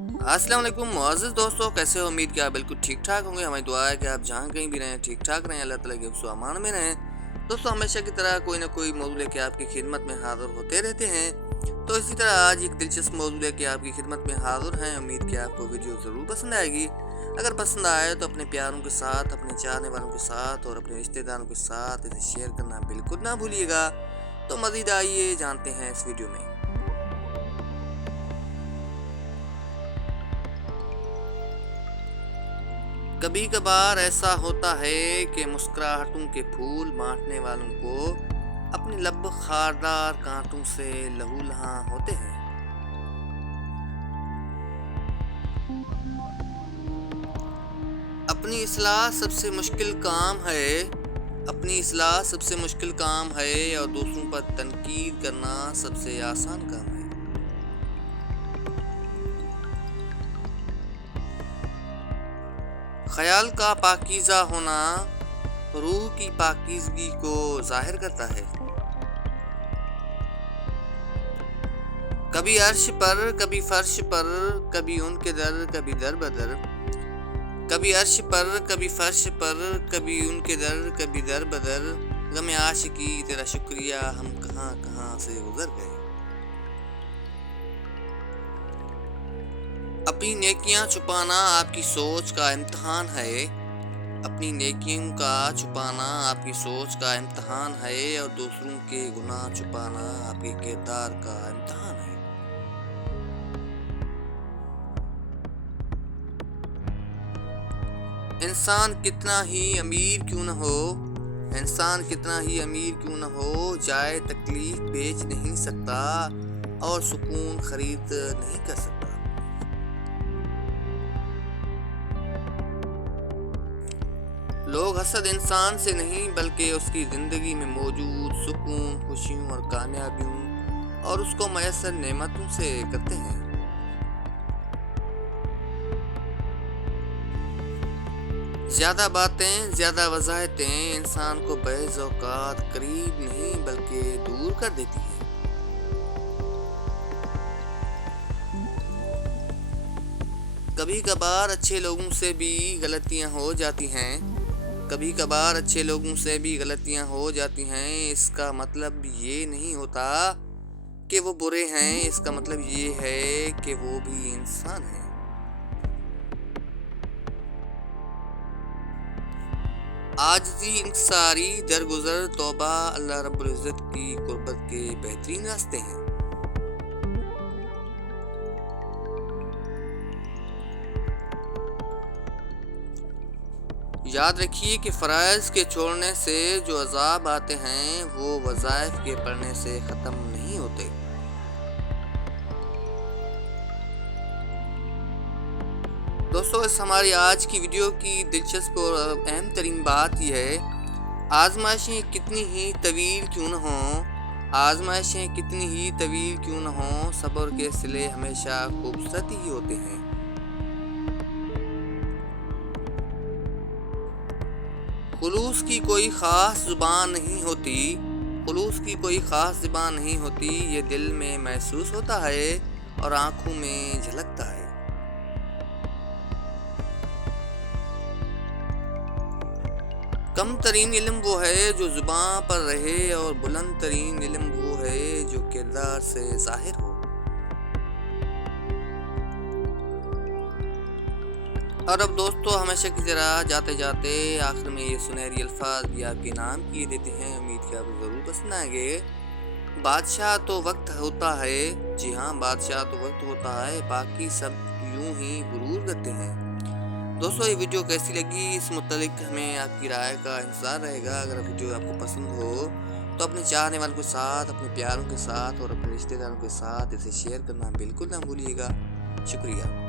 अस्सलाम वालेकुम मुअज़्ज़िज़ दोस्तों, कैसे हो? उम्मीद कि आप बिल्कुल ठीक ठाक होंगे। हमारी दुआ है कि आप जहाँ कहीं भी रहें ठीक ठाक रहें, अल्लाह ताला के हिफ्ज़ व अमान में रहें। दोस्तों, हमेशा की तरह कोई ना कोई मौज़ू लेके आपकी खिदमत में हाज़िर होते रहते हैं। तो इसी तरह आज एक दिलचस्प मौज़ू लेके आपकी खिदमत में हाज़िर हैं। उम्मीद कि आपको वीडियो ज़रूर पसंद आएगी। अगर पसंद आए तो अपने प्यारों के साथ, अपने चाहने वालों के साथ और अपने रिश्तेदारों के साथ इसे शेयर करना बिल्कुल ना भूलिएगा। तो मज़ीद आइए जानते हैं इस वीडियो में। कभी कभार ऐसा होता है कि मुस्कुराहटों के फूल बांटने वालों को अपने लब खारदार कांटों से लहूलुहां होते हैं। अपनी इस्लाह सबसे मुश्किल काम है अपनी इस्लाह सबसे मुश्किल काम है और दूसरों पर तनकीद करना सबसे आसान काम है। ख्याल का पाकीज़ा होना रूह की पाकीज़गी को ज़ाहिर करता है। कभी अर्श पर कभी फर्श पर, कभी उनके दर कभी दर बदर। कभी अर्श पर कभी फर्श पर, कभी उनके दर कभी दर बदर। गम आशिकी तेरा शुक्रिया हम कहाँ कहाँ से गुजर गए। अपनी नेकियां छुपाना आपकी सोच का इम्तिहान है। अपनी नेकियों का छुपाना आपकी सोच का इम्तिहान है और दूसरों के गुनाह छुपाना आपके किरदार का इम्तिहान है। इंसान कितना ही अमीर क्यों न हो इंसान कितना ही अमीर क्यों न हो, जाए तकलीफ बेच नहीं सकता और सुकून खरीद नहीं कर सकता। लोग हसद इंसान से नहीं बल्कि उसकी ज़िंदगी में मौजूद सुकून, खुशियों और कामयाबियों और उसको मैसर नेमतों से करते हैं। ज़्यादा बातें, ज़्यादा वज़ाहतें इंसान को बैज़ औक़ात करीब नहीं बल्कि दूर कर देती हैं। कभी कभार अच्छे लोगों से भी गलतियां हो जाती हैं। कभी कभार अच्छे लोगों से भी गलतियां हो जाती हैं। इसका मतलब ये नहीं होता कि वो बुरे हैं, इसका मतलब ये है कि वो भी इंसान हैं। आजिज़ी, इंकिसारी, दरगुजर, तौबा अल्लाह रब्बुल इज़्ज़त की कुर्बत के बेहतरीन रास्ते हैं। याद रखिए कि फ़राइज़ के छोड़ने से जो अज़ाब आते हैं वो वज़ाइफ के पढ़ने से ख़त्म नहीं होते। दोस्तों, इस हमारी आज की वीडियो की दिलचस्प और अहम तरीन बात यह है, आजमाइशें कितनी ही तवील क्यों न हों आजमाइशें कितनी ही तवील क्यों न हों, सब्र के सिले हमेशा खूबसूरत ही होते हैं। खुलूस की कोई ख़ास ज़ुबान नहीं होती खुलूस की कोई ख़ास ज़ुबान नहीं होती, ये दिल में महसूस होता है और आँखों में झलकता है। कम तरीन इल्म वो है जो ज़ुबान पर रहे और बुलंद तरीन इल्म वो है जो किरदार से ज़ाहिर हो। और अब दोस्तों, हमेशा की तरह जाते जाते आखिर में ये सुनहरी अल्फाज भी आपके नाम किए देते हैं। उम्मीद कि आपको ज़रूर पसंद आएंगे। बादशाह तो वक्त होता है, जी हाँ, बादशाह तो वक्त होता है, बाकी सब यूं ही गुरूर करते हैं। दोस्तों, ये वीडियो कैसी लगी इस मुतालिक हमें आपकी राय का इंतज़ार रहेगा। अगर वीडियो आपको पसंद हो तो अपने चाहने वालों के साथ, अपने प्यारों के साथ और अपने रिश्तेदारों के साथ इसे शेयर करना बिल्कुल ना भूलिएगा। शुक्रिया।